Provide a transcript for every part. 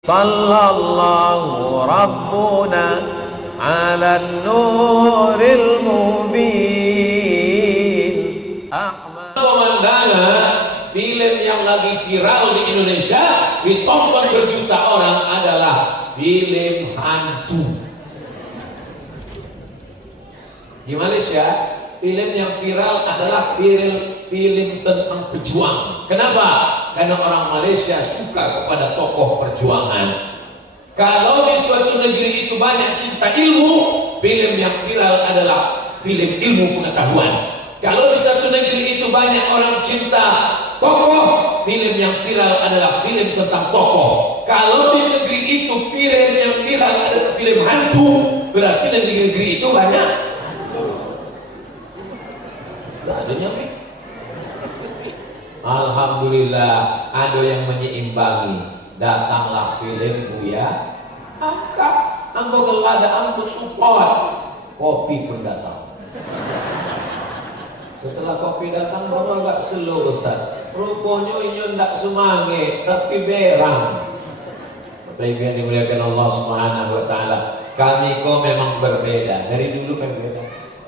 Sallallahu Rabbuna ala nuril mubin. Pemandangan film yang lagi viral di Indonesia, ditonton berjuta orang adalah film hantu. Di Malaysia, film yang viral adalah film tentang pejuang. Kenapa? Karena orang Malaysia suka kepada tokoh perjuangan. Kalau di suatu negeri itu banyak cinta ilmu, film yang viral adalah film ilmu pengetahuan. Kalau di suatu negeri itu banyak orang cinta tokoh, film yang viral adalah film tentang tokoh. Kalau di negeri itu film yang viral adalah film hantu, berarti di negeri itu banyak. Gak ada nyampe. Alhamdulillah ada yang menyeimbangi. Datanglah film Buya Angka, ambo kalau ada ambo support. Kopi pun datang. Setelah kopi datang baru agak slow Ustaz. Rupanya ini tidak semangat tapi berang. Bapak yang dimuliakan Allah Subhanahu wa taala, kami kok memang berbeda. Dari dulu kan beda.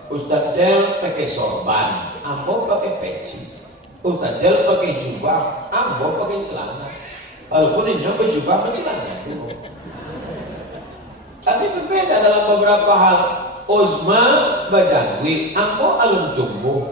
Ustaz Del pakai sorban, ambo pakai peci. Ustaz Del pakai jubah, ambo pakai celana. Walaupun ini berjubah celana. Tapi berbeda dalam beberapa hal. Uzma bajanwi, ambo alun tumbuh.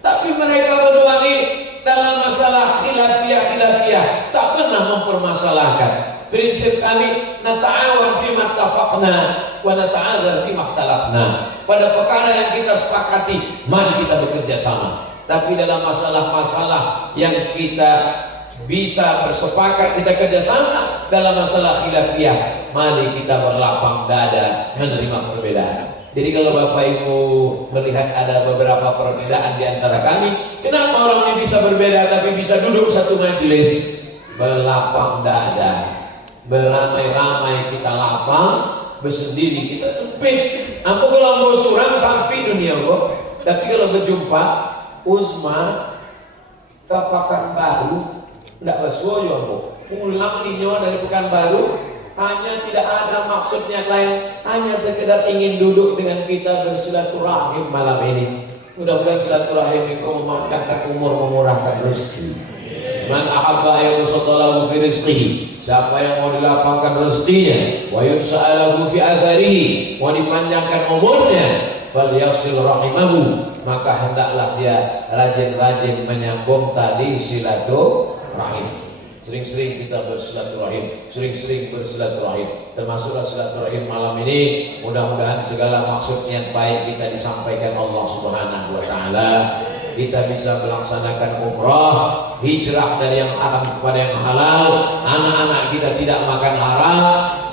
Tapi mereka berdua ini dalam masalah khilafiyah tak pernah mempermasalahkan. Prinsip kami nata'awan fima ittafaqna wa nata'adzar fima ikhtalafna. Pada perkara yang kita sepakati, mari kita bekerja sama. Tapi dalam masalah-masalah yang kita bisa bersepakat, kita kerjasama. Dalam masalah khilafiyah, mari kita berlapang dada menerima perbedaan. Jadi kalau Bapak Ibu melihat ada beberapa perbedaan di antara kami, kenapa orang ini bisa berbeda tapi bisa duduk satu majelis? Berlapang dada, beramai-ramai kita lapang, bersendiri kita sempit. Aku kalau mau surang sampai dunia kok. Tapi kalau berjumpa Uzma ke Pekanbaru tidak bersuoyo aku pulang ninyo dari Pekanbaru hanya tidak ada maksudnya lain, hanya sekedar ingin duduk dengan kita bersilaturahim malam ini. Mudah-mudahan silaturahim itu memanjangkan umur, memurahkan rezeki. Man ahabba yusatalahu fi rizqihi, siapa yang mau dilapangkan rezekinya, wa yunsa'alahu fi azarihi, mau dipanjangkan umurnya, falyasil rahimahu, maka hendaklah dia rajin-rajin menyambung tali silaturahim. Sering-sering kita bersilaturahim, sering-sering bersilaturahim, termasuklah silaturahim malam ini. Mudah-mudahan segala maksud yang baik kita disampaikan Allah Subhanahu wa taala. Kita bisa melaksanakan umrah, hijrah dari yang haram kepada yang halal. Anak-anak kita tidak makan haram.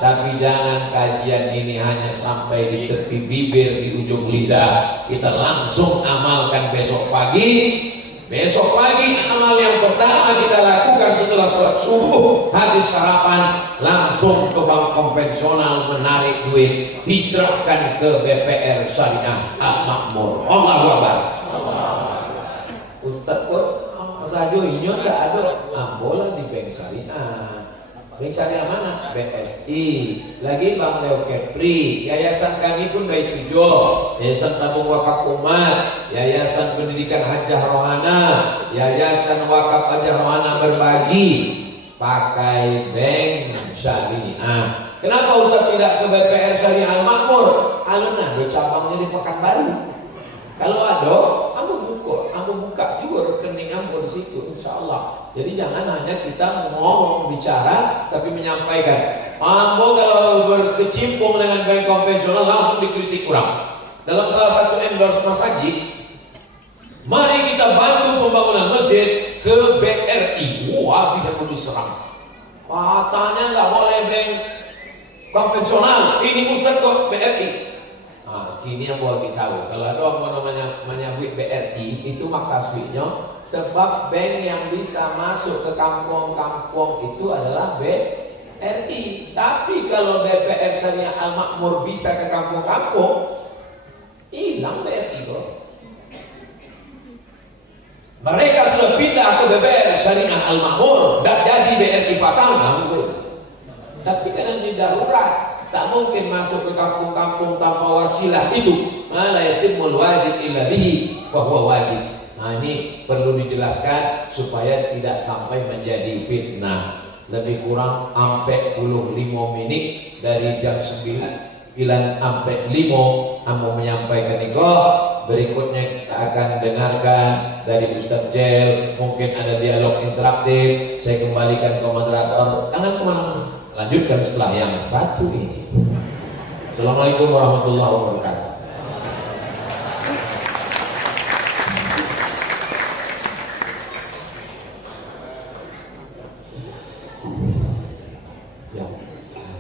Tapi jangan kajian ini hanya sampai di tepi bibir, di ujung lidah. Kita langsung amalkan besok pagi. Besok pagi amal yang pertama kita lakukan setelah sholat subuh, habis sarapan langsung ke bank konvensional menarik duit, hijrahkan ke BPR Syariah Al Makmur. Allahu Akbar. Ustaz kok saja ini tidak ada ambola di bank syariah. Bank syariah mana? BSI. Lagi Bank Leo Kepri. Yayasan kami pun baik tujuh. Yayasan Tabung Wakaf Umat, Yayasan Pendidikan Hajah Rohana, Yayasan Wakaf Hajah Rohana Berbagi. Pakai bank syariah. Kenapa Ustaz tidak ke BPR Syariah Al Makmur? Aluna bercabangnya di Pekanbaru. Kalau ada, aku buka juga rekening aku di situ, insya Allah. Jadi jangan hanya kita ngomong bicara, tapi menyampaikan. Ambo kalau berkecimpung dengan bank konvensional langsung dikritik kurang. Dalam salah satu endorse masjid, mari kita bantu pembangunan masjid ke BRI. Wah, bisa diserang. Katanya nggak boleh bank konvensional. Ini Ustaz kok BRI. Nah, kini yang mau tahu kalau ada orang menyebut BRI itu makasihnya sebab bank yang bisa masuk ke kampung-kampung itu adalah BRI. Tapi kalau BPR Syariah Al Makmur bisa ke kampung-kampung, hilang BRI kok. Mereka sudah pindah ke BPR Syariah Al-Makmur, tidak jadi BRI Patang, nganggur. Tapi karena ini darurat, tak mungkin masuk ke kampung-kampung tanpa wasilah itu. La yatimul wajib illa bihi fa huwa wajib. Nah, ini perlu dijelaskan supaya tidak sampai menjadi fitnah. Lebih kurang sampai 45 menit dari jam 9 sampai 5 Ambo menyampaikan niko. Berikutnya kita akan dengarkan dari Ustaz Jel. Mungkin ada dialog interaktif. Saya kembalikan ke moderator. Jangan kemana-mana, lanjutkan setelah yang satu ini. Assalamualaikum warahmatullahi wabarakatuh.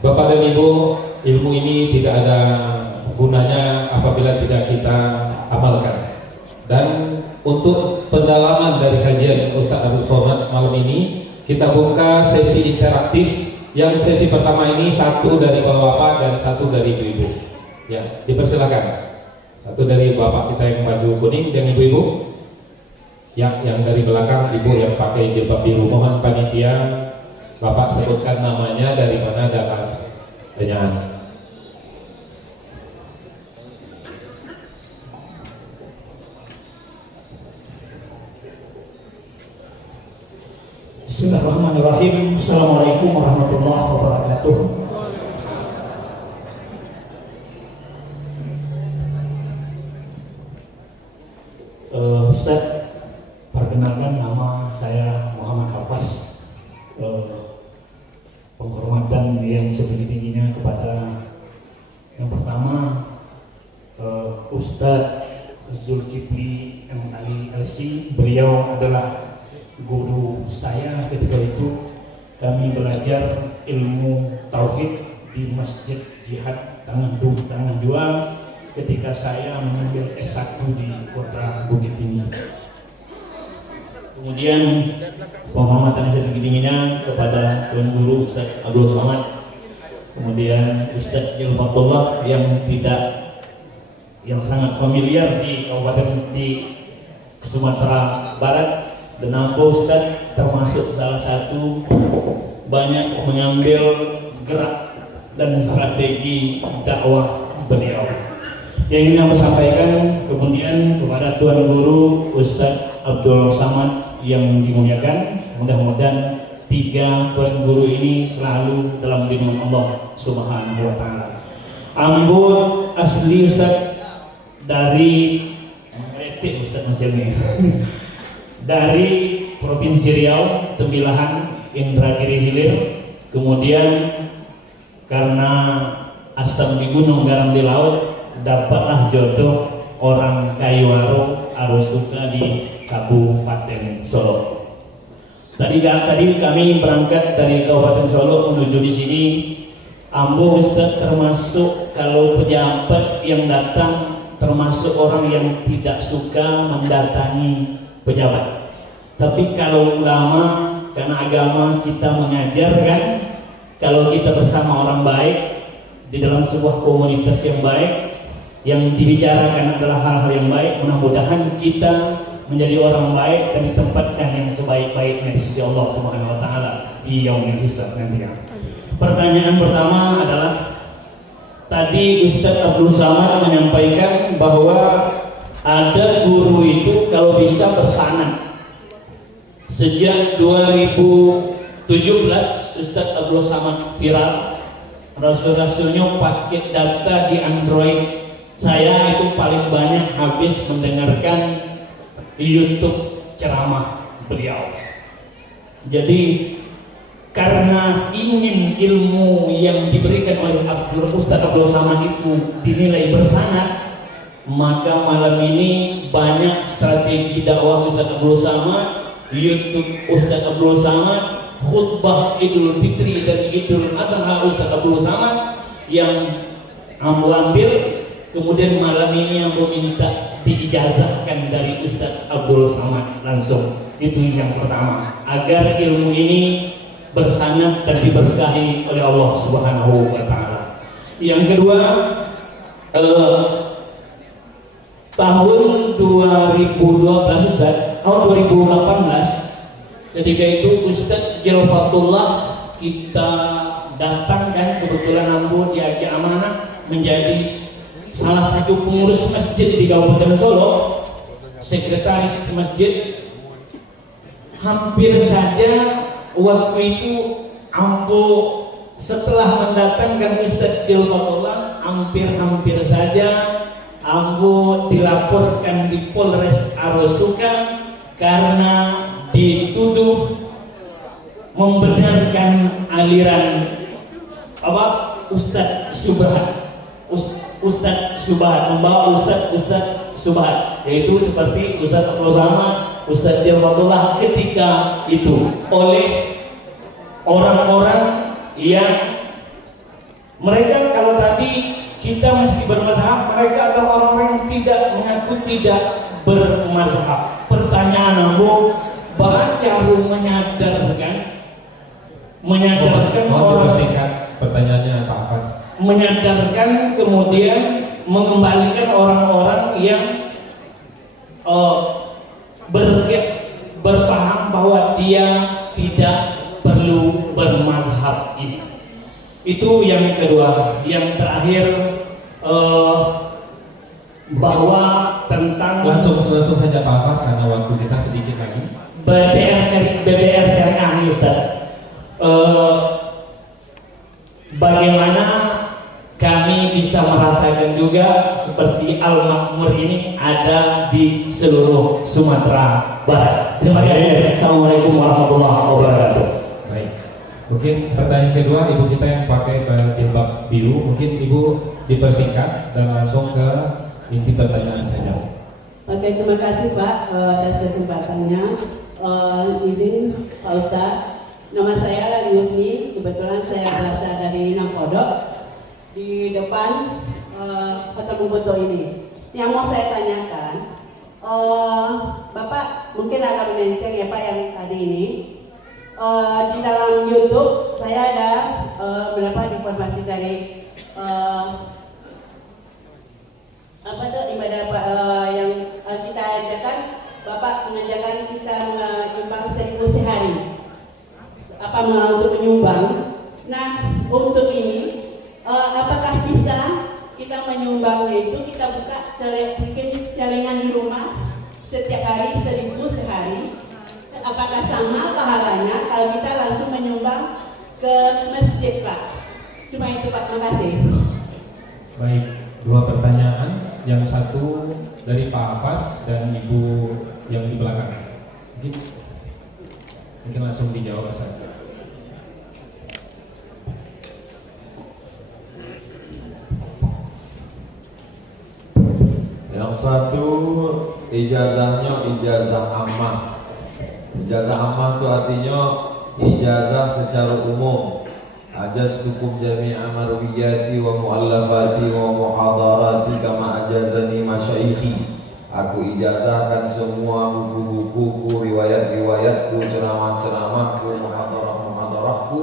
Bapak dan Ibu, ilmu ini tidak ada gunanya apabila tidak kita amalkan. Dan untuk pendalaman dari kajian Ustaz Abdul Somad malam ini, kita buka sesi interaktif. Yang sesi pertama ini satu dari bapak-bapak dan satu dari ibu-ibu. Ya, dipersilakan. Satu dari bapak kita yang baju kuning dan ibu-ibu. Ya, yang dari belakang ibu yang pakai jilbab biru. Mohon panitia Bapak sebutkan namanya, dari mana dalam pertanyaan. Bismillahirrahmanirrahim. Assalamualaikum warahmatullahi wabarakatuh. Ustaz, perkenalkan nama saya Muhammad Hafaz. Penghormatan yang setinggi-tingginya kepada yang pertama Ustadz Zulkifli M. Ali LC. Beliau adalah guru saya ketika itu kami belajar ilmu tauhid di Masjid Jihad Tanah Juang ketika saya mengambil S1 di kota Bukit Tinggi. Kemudian penghormatan setinggi-tingginya kepada Tuan Guru Ustaz Abdul Somad, kemudian Ustaz Jilfatullah yang sangat familiar di Kabupaten di Sumatera Barat, dan Ambo Ustaz termasuk salah satu banyak mengambil gerak dan strategi dakwah beliau. Yang ingin aku sampaikan kemudian kepada Tuan Guru Ustaz Abdul Somad yang dimuliakan, mudah-mudahan tiga Tuan Guru ini selalu dalam lindungan Allah Subhanahu wa Ta'ala. Ambo asli Ustaz dari Ustaz macamnya dari Provinsi Riau, Tembilahan, Indragiri Hilir. Kemudian karena asam di gunung garam di laut, dapatlah jodoh orang Kayuaro harus suka di Kabupaten Solo. Tadi kami berangkat dari Kabupaten Solo menuju di sini. Ambo Ustaz termasuk kalau pejabat yang datang termasuk orang yang tidak suka mendatangi pejabat. Tapi kalau ulama, karena agama kita mengajarkan kalau kita bersama orang baik di dalam sebuah komunitas yang baik, yang dibicarakan adalah hal-hal yang baik, mudah-mudahan kita menjadi orang baik dan ditempatkan yang sebaik-baiknya di sisi Allah Subhanahu wa Ta'ala di yaumil hisab nanti. Pertanyaan pertama adalah, tadi Ustaz Abdul Somad menyampaikan bahwa ada guru itu kalau bisa bersanad. Sejak 2017 Ustaz Abdul Somad viral, rasul-rasulnya pakai data di Android. Saya itu paling banyak habis mendengarkan di YouTube ceramah beliau. Jadi karena ingin ilmu yang diberikan oleh Ustaz Abdul Somad itu dinilai bersanad, maka malam ini banyak strategi dakwah Ustaz Abdul Somad, YouTube Ustaz Abdul Somad, khutbah Idul Fitri dan Idul Adha Ustaz Abdul Somad yang ambil. Kemudian malam ini yang meminta diijazahkan dari Ustaz Abdul Somad langsung. Itu yang pertama, agar ilmu ini bersanad dan diberkahi oleh Allah Subhanahu wa Ta'ala. Yang kedua, tahun 2012 Ustaz, tahun 2018 Ketika itu Ustadz Jalfatullah kita datangkan, kebetulan Ambo diajak amanah menjadi salah satu pengurus masjid di Kabupaten Solo, sekretaris masjid. Hampir saja waktu itu Ambo setelah mendatangkan Ustadz Jalfatullah, hampir saja Ambo dilaporkan di Polres Arosuka karena dituduh membenarkan aliran Ustadz Syubhat. Ustadz Syubhat, membawa Ustadz Syubhat, yaitu seperti Ustadz Abdul Samad, Ustadz Jalfatullah ketika itu oleh orang-orang yang mereka, kalau tadi kita mesti bermazhab, mereka adalah orang-orang yang tidak mengaku tidak bermazhab. Pertanyaan Ambo, baru menyadarkan orang, pertanyaannya Pak Afas, menyadarkan kemudian mengembalikan orang-orang yang berpaham bahwa dia tidak perlu bermazhab ini. Itu yang kedua. Yang terakhir bahwa tentang langsung saja Pak Afas karena waktu kita sedikit lagi. BBR syariah nih Ustaz. Bagaimana kami bisa merasakan juga seperti Al-Makmur ini ada di seluruh Sumatera Barat. Terima kasih. Assalamualaikum warahmatullahi wabarakatuh. Baik. Mungkin pertanyaan kedua ibu kita yang pakai jilbab biru, mungkin ibu dipersingkat dan langsung ke inti pertanyaan saja. Oke, terima kasih Pak atas kesempatannya. Izin Pak Ustadz, nama saya Lali Husni. Kebetulan saya berasal dari Nangkodok, di depan Hotel Boboto ini. Yang mau saya tanyakan, Bapak mungkin agak melenceng ya Pak yang tadi ini. Di dalam YouTube saya ada mendapat informasi dari ibadah yang kita ajarkan. Bapak mengajarkan kita menyumbang 1.000 sehari, untuk menyumbang. Nah, untuk ini apakah bisa kita menyumbangnya itu kita bikin celengan di rumah setiap hari 1.000 sehari? Apakah sama pahalanya kalau kita langsung menyumbang ke masjid Pak? Cuma itu Pak, terima kasih. Baik, dua pertanyaan. Yang satu dari Pak Afas dan Ibu yang di belakang. Mungkin langsung dijawab saja. Yang satu ijazahnya ijazah ammah. Ijazah ammah itu artinya ijazah secara umum. Ajaztukum jami'a marwiyati wa mu'allafati wa muhadarati kama ajazani masyaikhi. Aku ijazahkan semua buku-bukuku, riwayat-riwayatku, ceramah-ceramahku, muhadarah-muhadarahku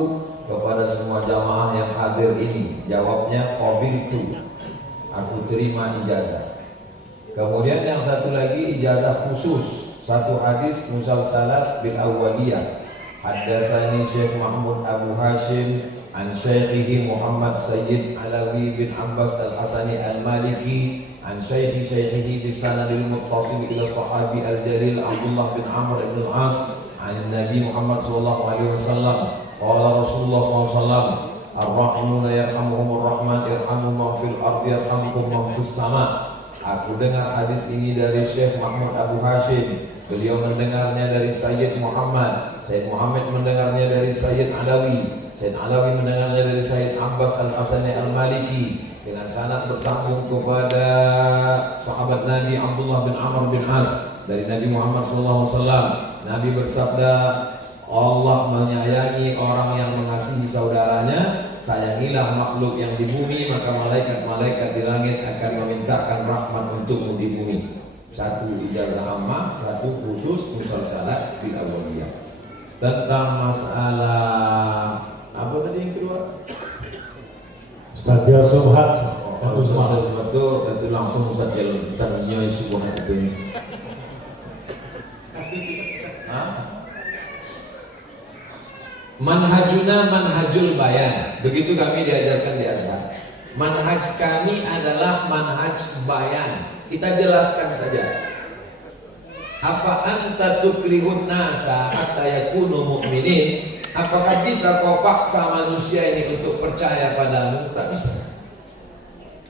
kepada semua jamaah yang hadir ini. Jawabnya qabiltu. Aku terima ijazah. Kemudian yang satu lagi ijazah khusus, satu hadis musalsalat bil awwaliyah. Haddatsani Syekh Mahmud Abu Hashim an Syekhihi Muhammad Sayyid Alawi bin Abbas Al-Hasani Al-Maliki an Syekhihi bisanadil muttasil ila sahabi Al-Jalil Abdullah bin Amr ibn Al-As an Nabi Muhammad sallallahu alaihi wasallam qala Rasulullah sallallahu alaihi wasallam ar-rahimuna yarhamuhumur rahman irhamu man fil ardi yarhamkum man fis sama. Aku dengar hadis ini dari Syekh Mahmud Abu Hashim. Beliau mendengarnya dari Sayyid Muhammad. Sayyid Muhammad mendengarnya dari Sayyid Alawi. Sayyid Alawi mendengarnya dari Sayyid Abbas Al-Hasani Al-Maliki dengan sanad bersambung kepada sahabat Nabi Abdullah bin Amr bin As dari Nabi Muhammad SAW. Nabi bersabda, Allah menyayangi orang yang mengasihi saudaranya. Sayangilah makhluk yang di bumi, maka malaikat-malaikat di langit akan memintakan rahmat untukmu di bumi. Satu ijazah ammah, satu khusus musalsalat bil awwaliyah. Tentang masalah apa tadi yang kedua? Ustaz Jalfatullah. Itu langsung Ustaz Jalfatullah Subhat itu. Manhajuna manhajul bayan. Begitu kami diajarkan di Azhar. Manhaj kami adalah manhaj bayan. Kita jelaskan saja. Apa anta tukrihun nasa hatta yakunu mu'minin? Apakah bisa kau paksa manusia ini untuk percaya padamu? Tak bisa.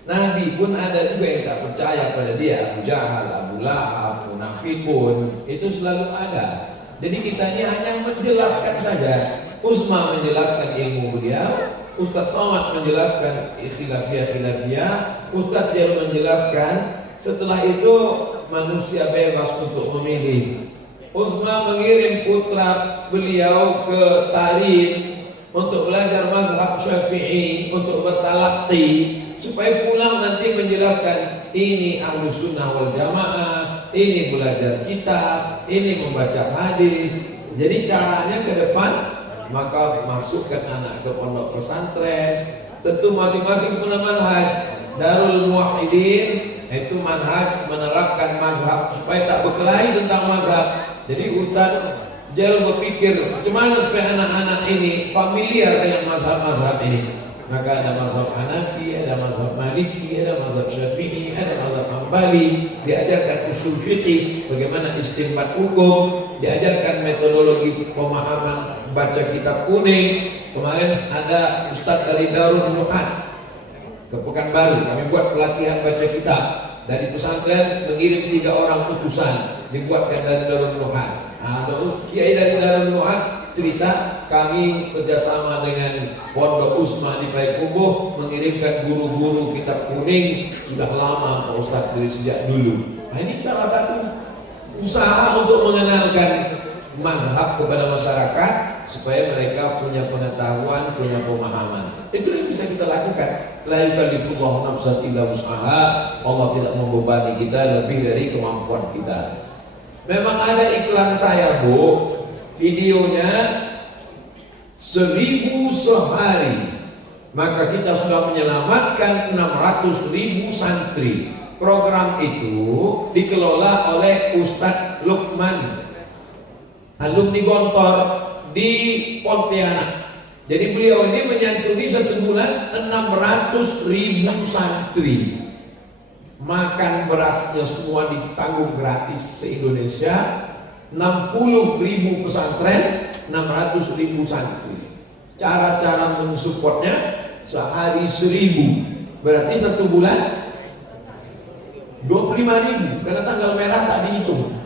Nabi pun ada juga yang tak percaya pada dia. Abu Jahal, Abu Lahab, Munafikun, itu selalu ada. Jadi kita ini hanya menjelaskan saja. Usma menjelaskan ilmu beliau, Ustadz Somad menjelaskan khilafiyah, Ustadz Jalil menjelaskan. Setelah itu manusia bebas untuk memilih. Usma mengirim putra beliau ke Tarim untuk belajar mazhab Syafi'i, untuk bertalaqi, supaya pulang nanti menjelaskan ini Ahlus Sunnah wal Jamaah, ini belajar kitab, ini membaca hadis. Jadi caranya ke depan, maka masukkan anak ke pondok pesantren. Tentu masing-masing punya manhaj. Darul Muwahhidin itu manhaj menerapkan mazhab supaya tak berkelahi tentang mazhab. Jadi Ustaz Jal berpikir bagaimana supaya anak-anak ini familiar dengan mazhab-mazhab ini. Maka ada mazhab Hanafi, ada mazhab Maliki, ada mazhab Syafi'i, ada mazhab Hambali. Diajarkan usul fiqih, bagaimana istinbat hukum, diajarkan metodologi pemahaman baca kitab kuning. Kemarin ada Ustadz dari Darul Nuhat ke Pekanbaru, kami buat pelatihan baca kitab. Dari pesantren mengirim 3 orang utusan, dibuatkan dari Darul Nuhat. Kiai dari Darul Nuhat cerita, kami kerjasama dengan Pondok Usma di Payakumbuh mengirimkan guru-guru kitab kuning sudah lama Pak Ustadz, dari sejak dulu. Nah, ini salah satu usaha untuk mengenalkan mazhab kepada masyarakat supaya mereka punya pengetahuan, punya pemahaman. Itu yang bisa kita lakukan. La yukallifullahu nafsan illa wus'aha. Allah tidak membebani kita lebih dari kemampuan kita. Memang ada iklan saya, Bu. Videonya 1.000 sehari. Maka kita sudah menyelamatkan 600.000 santri. Program itu dikelola oleh Ustadz Lukman, alumni Gontor di Pontianak. Jadi beliau ini menyantuni 1 bulan 600.000 santri. Makan berasnya semua ditanggung gratis se-Indonesia. 60.000 pesantren, 600.000 santri. Cara-cara mensupportnya sehari 1.000. Berarti 1 bulan 25.000, karena tanggal merah tak dihitung.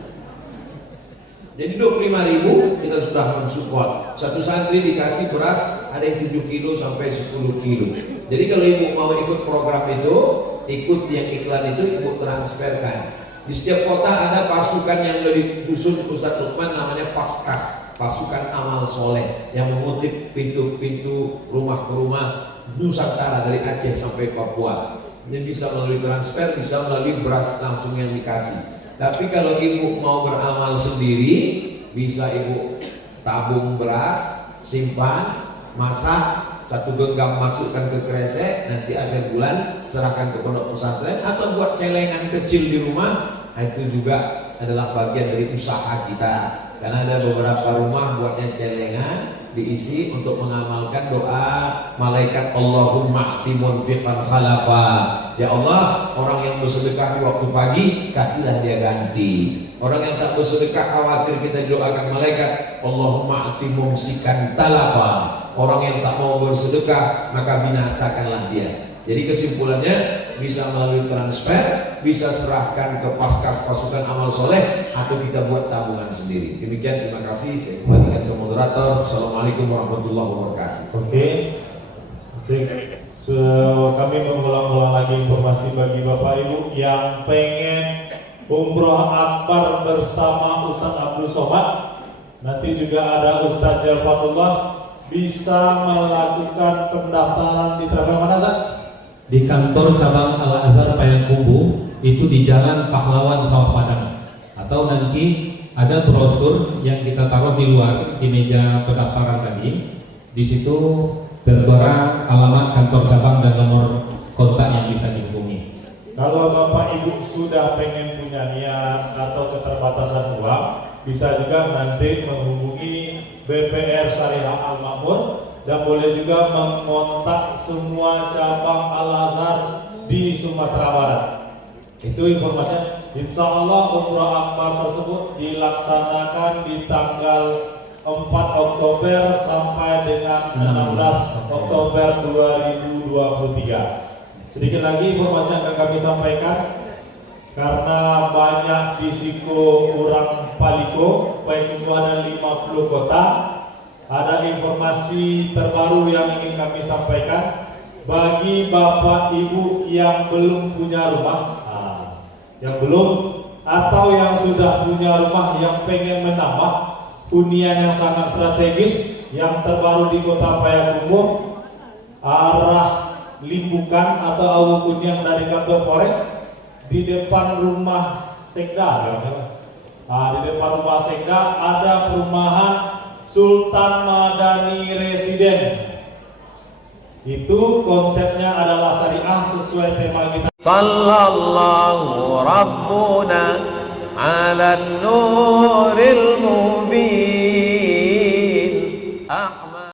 Jadi 25.000 kita sudah mensupport. Satu santri dikasih beras ada yang 7 kilo sampai 10 kilo. Jadi kalau ibu mau ikut program itu, ikut yang iklan itu, ibu transferkan. Di setiap kota ada pasukan yang lebih susun Ustadz Lukman, namanya Paskas, pasukan amal soleh, yang mengutip pintu-pintu rumah ke rumah Nusantara dari Aceh sampai Papua. Ini bisa melalui transfer, bisa melalui beras langsung yang dikasih. Tapi kalau ibu mau beramal sendiri, bisa ibu tabung beras, simpan, masak, 1 genggam masukkan ke kresek, nanti akhir bulan serahkan ke pondok pesantren, atau buat celengan kecil di rumah. Itu juga adalah bagian dari usaha kita. Karena ada beberapa rumah buatnya celengan, diisi untuk mengamalkan doa malaikat Allahumma a'ti munfiqan khalafa. Ya Allah, orang yang bersedekah di waktu pagi, kasihlah dia ganti. Orang yang tak bersedekah, khawatir kita didoakan malaikat Allahumma a'ti mumsikan talafa. Orang yang tak mau bersedekah, maka binasakanlah dia. Jadi kesimpulannya, bisa melalui transfer, bisa serahkan ke Paskas pasukan amal soleh, atau kita buat tabungan sendiri. Demikian, terima kasih. Saya kembalikan ke moderator. Assalamualaikum warahmatullahi wabarakatuh. Oke. So, kami mengulang-ulang lagi informasi bagi Bapak Ibu yang pengen umroh akbar bersama Ustadz Abdul Somad. Nanti juga ada Ustadz Jalfatullah, bisa melakukan pendaftaran di travel mana, Zat? Di kantor cabang Al-Azhar Payakumbuh, itu di Jalan Pahlawan Sawah Padang. Atau nanti ada brosur yang kita taruh di luar di meja pendaftaran tadi. Di situ tertera alamat kantor cabang dan nomor kontak yang bisa dihubungi. Kalau Bapak Ibu sudah pengen punya niat atau keterbatasan uang, bisa juga nanti menghubungi BPR Syariah Al-Makmur, dan boleh juga mengontak semua cabang Al-Azhar di Sumatera Barat. Itu informasinya. Insya Allah umrah akbar tersebut dilaksanakan di tanggal 4 Oktober sampai dengan 16 Oktober 2023. Sedikit lagi informasi yang akan kami sampaikan, karena banyak disiko orang Paliko, baik itu ada 50 kota. Ada informasi terbaru yang ingin kami sampaikan bagi Bapak Ibu yang belum punya rumah, yang belum atau yang sudah punya rumah yang pengen menambah hunian yang sangat strategis yang terbaru di Kota Payakumbuh, arah Limbukan atau Awu Kunyang dari kantor Polres, di depan rumah Sekda. Di depan rumah Sekda ada perumahan Sultan Madani Residen. Itu konsepnya adalah syariah sesuai tema kita. Sallallahu Rabbuna ala nuril